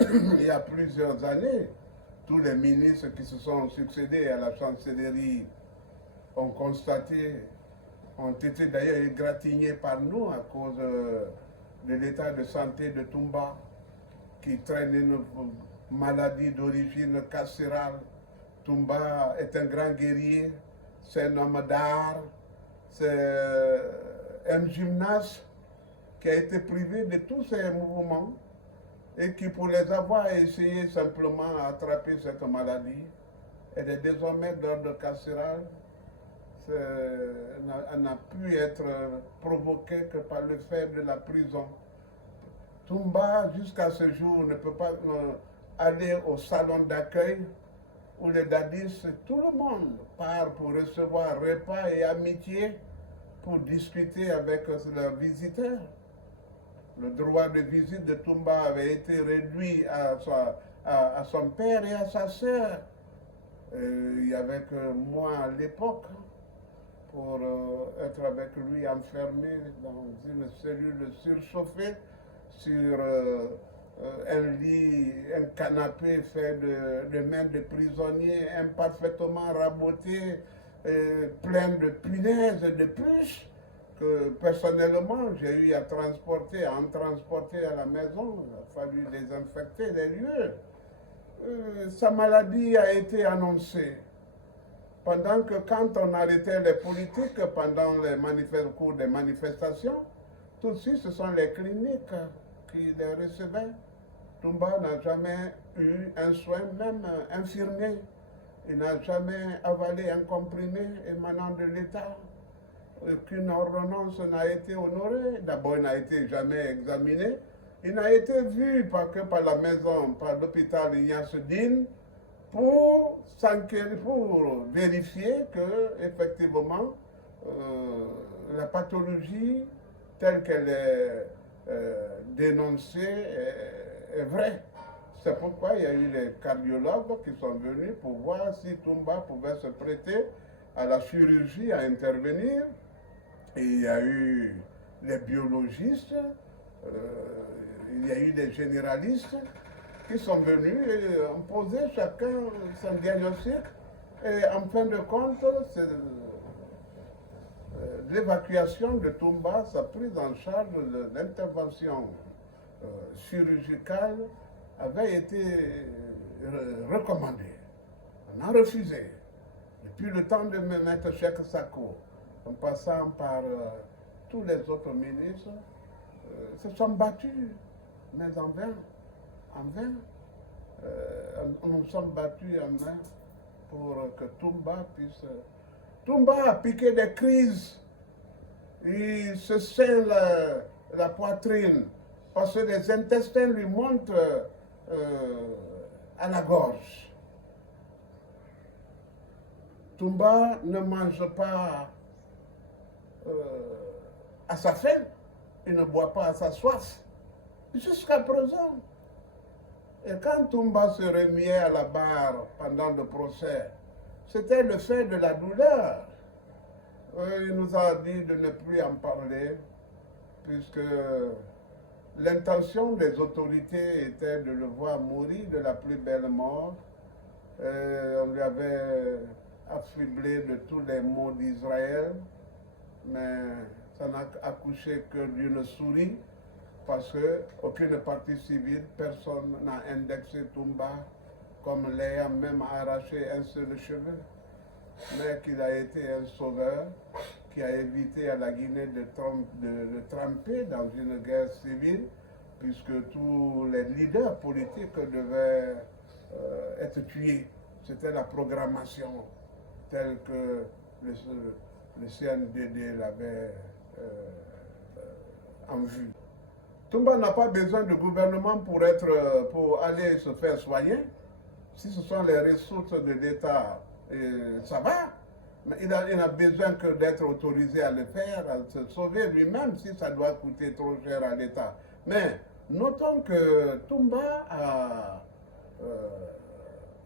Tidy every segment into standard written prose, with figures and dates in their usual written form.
il y a plusieurs années, tous les ministres qui se sont succédés à la chancellerie ont constaté, ont été d'ailleurs égratignés par nous à cause de l'état de santé de Toumba, qui traîne une maladie d'origine carcérale. Toumba est un grand guerrier, c'est un homme d'art, c'est un gymnaste qui a été privé de tous ses mouvements et qui, pour les avoir essayé simplement à attraper cette maladie, elle est désormais d'ordre carcéral. Elle n'a pu être provoquée que par le fait de la prison. Toumba, jusqu'à ce jour, ne peut pas aller au salon d'accueil où les dadis, tout le monde part pour recevoir repas et amitié pour discuter avec leurs visiteurs. Le droit de visite de Toumba avait été réduit à son père et à sa sœur. Il y avait que moi à l'époque pour être avec lui enfermé dans une cellule surchauffée sur un lit, un canapé fait de mains de prisonniers imparfaitement rabotés, plein de punaises et de puces que personnellement j'ai eu à transporter, à en transporter à la maison. Il a fallu désinfecter les lieux. Sa maladie a été annoncée. Pendant que quand on arrêtait les politiques, pendant au cours des manifestations, tout de suite ce sont les cliniques qui les recevaient. Toumba n'a jamais eu un soin, même infirmier. Il n'a jamais avalé un comprimé émanant de l'État. Aucune ordonnance n'a été honorée. D'abord, il n'a été jamais examiné. Il n'a été vu que par la maison, par l'hôpital Ignace Dine, pour vérifier que, effectivement, la pathologie telle qu'elle est dénoncée est vraie. C'est pourquoi il y a eu les cardiologues qui sont venus pour voir si Toumba pouvait se prêter à la chirurgie, à intervenir. Et il y a eu les biologistes, il y a eu les généralistes qui sont venus et ont posé chacun son diagnostic. Et en fin de compte, l'évacuation de Toumba, sa prise en charge de l'intervention chirurgicale avait été recommandée. On a refusé. Depuis le temps de Maître Cheikh Sako, en passant par tous les autres ministres, se sont battus, mais en vain. En vain. Nous sommes battus en vain pour que Toumba puisse. Toumba a piqué des crises. Il se serre la poitrine parce que les intestins lui montent à la gorge. Toumba ne mange pas à sa faim, il ne boit pas à sa soif, jusqu'à présent. Et quand Toumba se remuait à la barre pendant le procès, c'était le fait de la douleur. Il nous a dit de ne plus en parler, puisque l'intention des autorités était de le voir mourir de la plus belle mort. On lui avait affublé de tous les maux d'Israël, mais ça n'a accouché que d'une souris, parce qu'aucune partie civile, personne n'a indexé Toumba comme l'ayant même arraché un seul cheveu, mais qu'il a été un sauveur qui a évité à la Guinée de tremper dans une guerre civile, puisque tous les leaders politiques devaient être tués. C'était la programmation telle que le CNDD l'avait en vue. Toumba n'a pas besoin de gouvernement pour aller se faire soigner. Si ce sont les ressources de l'État, ça va. Mais il n'a besoin que d'être autorisé à le faire, à se sauver lui-même si ça doit coûter trop cher à l'État. Mais notons que Toumba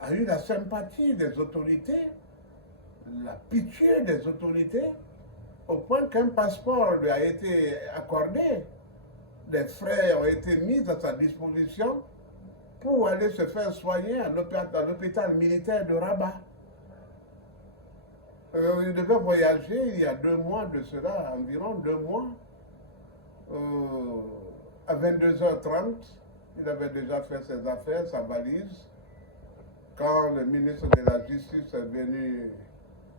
a eu la sympathie des autorités, la pitié des autorités, au point qu'un passeport lui a été accordé. Des frais ont été mis à sa disposition pour aller se faire soigner à l'hôpital militaire de Rabat. Il devait voyager il y a 2 mois de cela, environ 2 mois, à 22h30. Il avait déjà fait ses affaires, sa valise, quand le ministre de la Justice est venu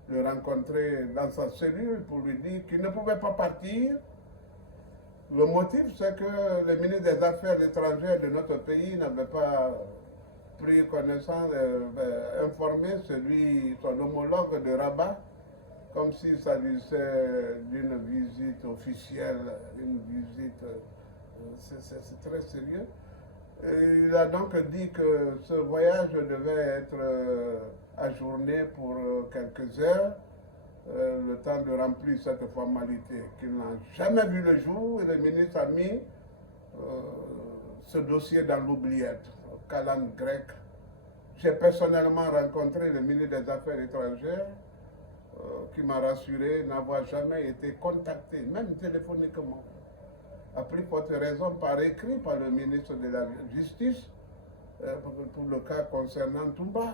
le rencontrer dans sa cellule pour lui dire qu'il ne pouvait pas partir. Le motif, c'est que le ministre des Affaires étrangères de notre pays n'avait pas pris connaissance, informé son homologue de Rabat, comme s'il s'agissait d'une visite officielle, une visite, c'est très sérieux. Et il a donc dit que ce voyage devait être ajourné pour quelques heures, le temps de remplir cette formalité, qu'il n'a jamais vu le jour, et le ministre a mis ce dossier dans l'oubliette, calendes grecque. J'ai personnellement rencontré le ministre des Affaires étrangères, qui m'a rassuré n'avoir jamais été contacté, même téléphoniquement, a pris forte raison par écrit par le ministre de la Justice pour le cas concernant Toumba.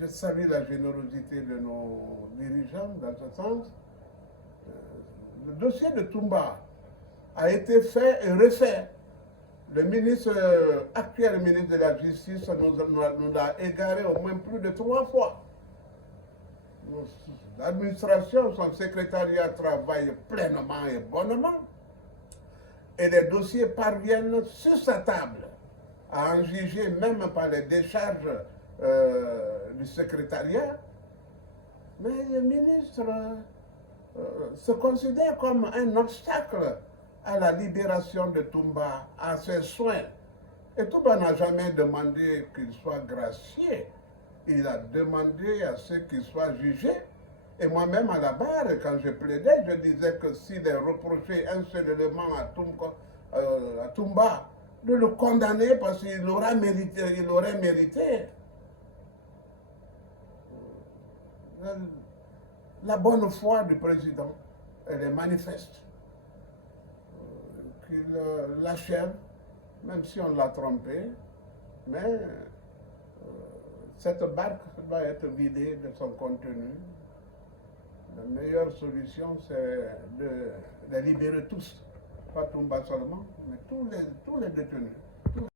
Je salue la générosité de nos dirigeants dans ce sens. Le dossier de Toumba a été fait et refait. Le ministre, actuel ministre de la Justice nous a égaré au moins plus de 3 fois. L'administration, son secrétariat travaille pleinement et bonnement. Et les dossiers parviennent sur sa table, à en juger même par les décharges du secrétariat. Mais le ministre se considère comme un obstacle à la libération de Toumba, à ses soins. Et Toumba n'a jamais demandé qu'il soit gracié. Il a demandé à ce qu'il soit jugé. Et moi-même à la barre, quand je plaidais, je disais que s'il est reproché un seul élément à Toumba, de le condamner parce qu'il aurait mérité. La bonne foi du président, elle est manifeste. Qu'il l'achève, même si on l'a trompé, mais cette barque doit être vidée de son contenu. La meilleure solution, c'est de les libérer tous, pas Toumba seulement, mais tous les détenus.